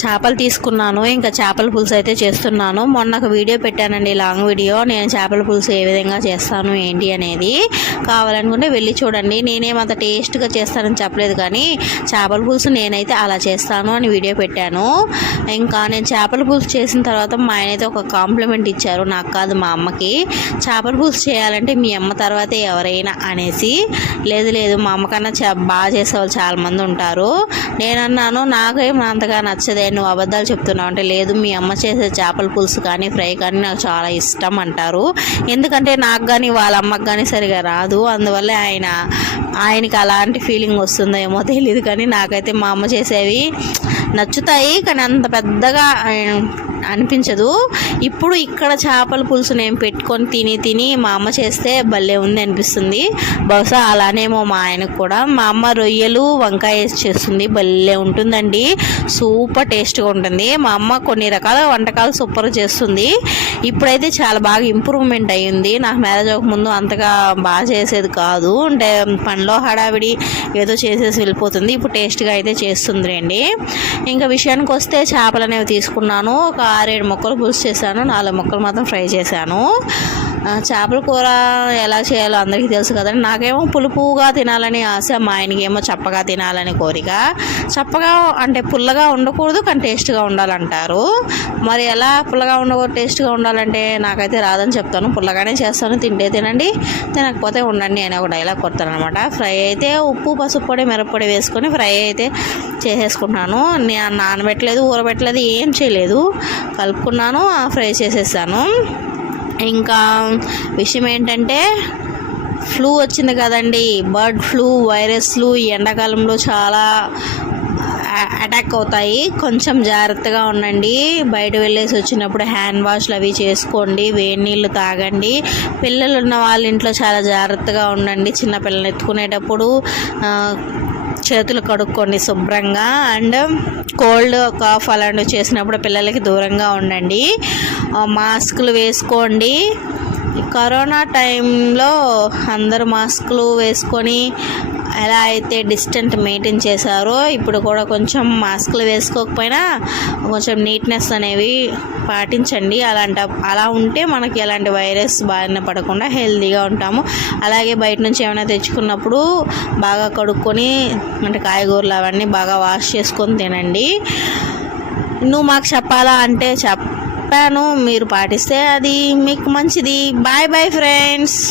చేపలు తీసుకున్నాను. ఇంకా చేపల పులుసు అయితే చేస్తున్నాను. మొన్న ఒక వీడియో పెట్టానండి, లాంగ్ వీడియో. నేను చేపల పులుసు ఏ విధంగా చేస్తాను ఏంటి అనేది కావాలనుకుంటే వెళ్ళి చూడండి. నేనేమంత టేస్ట్గా చేస్తానని చెప్పలేదు, కానీ చేపల పులుసు నేనైతే అలా చేస్తాను అని వీడియో పెట్టాను. ఇంకా నేను చేపల పులుసు చేసిన తర్వాత మా ఆయన అయితే ఒక కాంప్లిమెంట్ ఇచ్చారు, నాకు కాదు మా అమ్మకి. చేపల పులుసు చేయాలంటే మీ అమ్మ తర్వాతే ఎవరైనా అనేసి. లేదు లేదు, మా అమ్మ కన్నా బాగా చేసేవాళ్ళు చాలామంది ఉంటారు. నేనన్నాను నాకేం అంతగా నచ్చదే, నువ్వు అబద్ధాలు చెప్తున్నావు అంటే, లేదు మీ అమ్మ చేసే చేపల పులుసు కానీ ఫ్రై కానీ నాకు చాలా ఇష్టం అంటారు. ఎందుకంటే నాకు కానీ వాళ్ళ అమ్మకి కానీ సరిగా రాదు, అందువల్ల ఆయనకి అలాంటి ఫీలింగ్ వస్తుందో ఏమో తెలియదు, కానీ నాకైతే మా అమ్మ చేసేవి నచ్చుతాయి, కానీ అంత పెద్దగా అనిపించదు. ఇప్పుడు ఇక్కడ చేపల పులుసు నేను పెట్టుకొని తిని మా అమ్మ చేస్తే భలే ఉంది అనిపిస్తుంది. బహుశా అలానేమో మా ఆయనకు కూడా. మా అమ్మ రొయ్యలు వంకాయ వేసి చేస్తుంది, భలే ఉంటుందండి, సూపర్ టేస్ట్గా ఉంటుంది. మా అమ్మ కొన్ని రకాల వంటకాలు సూపర్ చేస్తుంది. ఇప్పుడైతే చాలా బాగా ఇంప్రూవ్మెంట్ అయ్యింది. నాకు మ్యారేజ్ అవ్వకముందు అంతగా బాగా చేసేది కాదు, అంటే పనిలో హడావిడి ఏదో చేసేసి వెళ్ళిపోతుంది. ఇప్పుడు టేస్ట్గా అయితే చేస్తుంది అండి. ఇంకా విషయానికి వస్తే చేపలు అనేవి తీసుకున్నాను. ఒక 6-7 ముక్కలు పులుసు చేశాను, 4 ముక్కలు మాత్రం ఫ్రై చేశాను. చేపల కూర ఎలా చేయాలో అందరికీ తెలుసు కదండి. నాకేమో పులుపుగా తినాలని ఆశ, మా ఆయనకేమో చప్పగా తినాలని కోరిక. చప్పగా అంటే పుల్లగా ఉండకూడదు, కానీ టేస్ట్గా ఉండాలంటారు. మరి ఎలా పుల్లగా ఉండకూడదు టేస్ట్గా ఉండాలంటే నాకైతే రాదని చెప్తాను. పుల్లగానే చేస్తాను, తింటే తినండి, తినకపోతే ఉండండి అని ఒక డైలాగ్ కొడతాను అనమాట. ఫ్రై అయితే ఉప్పు పసుపు పొడి మిరప్పొడి వేసుకొని ఫ్రై అయితే చేసేసుకున్నాను. నేను నానబెట్టలేదు, ఊరబెట్టలేదు, ఏం చేయలేదు, కలుపుకున్నాను, ఫ్రై చేసేసాను. ఇంకా విషయం ఏంటంటే, ఫ్లూ వచ్చింది కదండి, బర్డ్ ఫ్లూ, వైరస్లు ఈ ఎండాకాలంలో చాలా అటాక్ అవుతాయి. కొంచెం జాగ్రత్తగా ఉండండి. బయట వెళ్ళేసి వచ్చినప్పుడు హ్యాండ్ వాష్లు అవి చేసుకోండి, వేడి నీళ్ళు తాగండి. పిల్లలు ఉన్న వాళ్ళ ఇంట్లో చాలా జాగ్రత్తగా ఉండండి. చిన్న పిల్లల్ని ఎత్తుకునేటప్పుడు చేతులు కడుక్కోండి శుభ్రంగా. అండ్ కోల్డ్ కాఫ్ అలాంటివి చేసినప్పుడు పిల్లలకి దూరంగా ఉండండి. మాస్కులు వేసుకోండి. కరోనా టైంలో అందరూ మాస్కులు వేసుకొని ఎలా అయితే డిస్టెన్స్ మెయింటైన్ చేశారో, ఇప్పుడు కూడా కొంచెం మాస్కులు వేసుకోకపోయినా కొంచెం నీట్నెస్ అనేవి పాటించండి. అలా ఉంటే మనకి ఎలాంటి వైరస్ బారిన పడకుండా హెల్తీగా ఉంటాము. అలాగే బయట నుంచి ఏమైనా తెచ్చుకున్నప్పుడు బాగా కడుక్కొని, అంటే కాయగూరలు అవన్నీ బాగా వాష్ చేసుకొని తినండి. నువ్వు మాకు చెప్పాలా అంటే చెప్పాను, మీరు పాటిస్తే అది మీకు మంచిది. Bye bye friends.